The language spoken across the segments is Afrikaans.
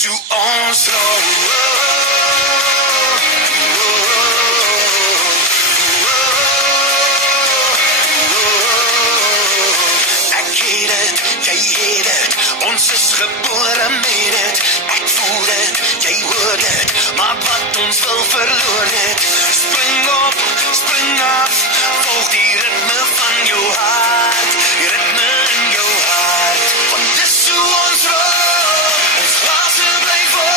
Dis hoe ons rou. Ek het het, jy het het, ons is gebore met het. Ek voel het, jy hoor het, maar wat ons wil verloor het. Spring op, spring af, volg die ritme van jou hart, die ritme in jou hart. Want dis hoe ons rou, ons glase bly vol.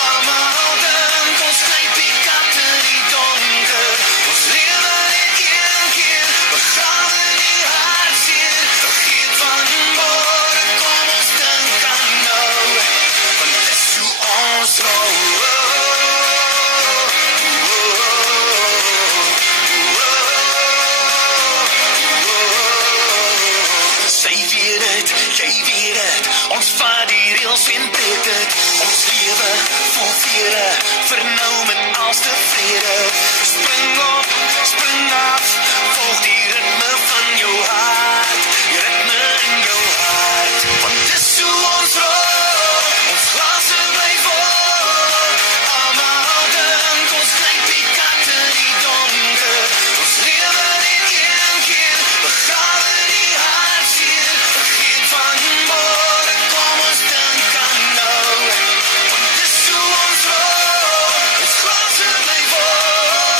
Almal dink ons knyp die kat in die donker. Ons lewe net een keer, begrawe die hartseer. Vergeet van môre, kom ons dink aan nou. Want dis hoe ons rou. Ons vat die reels en breek het. Ons lewe vol vere, vir nou met als tevrede. Spring op, spring af, volg die ritme van jou hart, die ritme in jou hart. Want dis hoe ons rou, ons glase bly vol. Almal dink ons knyp die kat in die donker. Ons lewe net een keer, begrawe die hartseer. Vergeet van môre, kom ons dink aan nou. Want dis hoe ons rou, ons glase bly vol.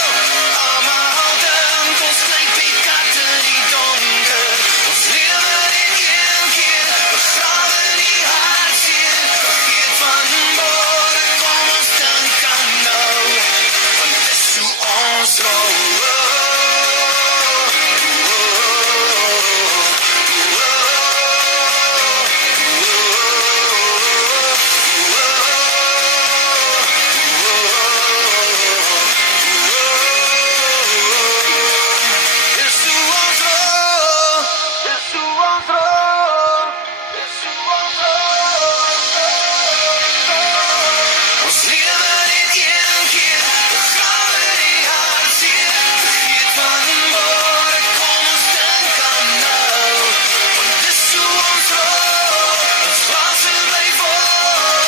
Almal dink ons knyp die kat in die donker. Ons lewe net een keer, begrawe die hartseer. Vergeet van môre, kom ons dink aan nou. Want dis hoe ons rou. Ons lewe net een keer, begrawe die hartseer. Vergeet van môre, kom ons dink aan nou. Want dis hoe ons rou, ons glase bly vol.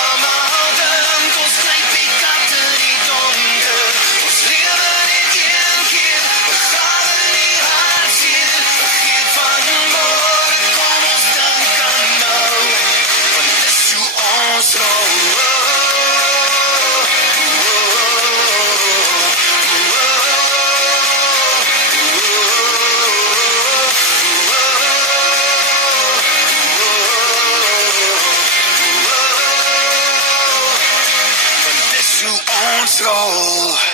Almal dink ons knyp die kat in die donker. Ons lewe net een keer, begrawe die hartseer. Vergeet van môre, kom ons dink aan nou. Want dis hoe ons rou. Want dis hoe ons rou.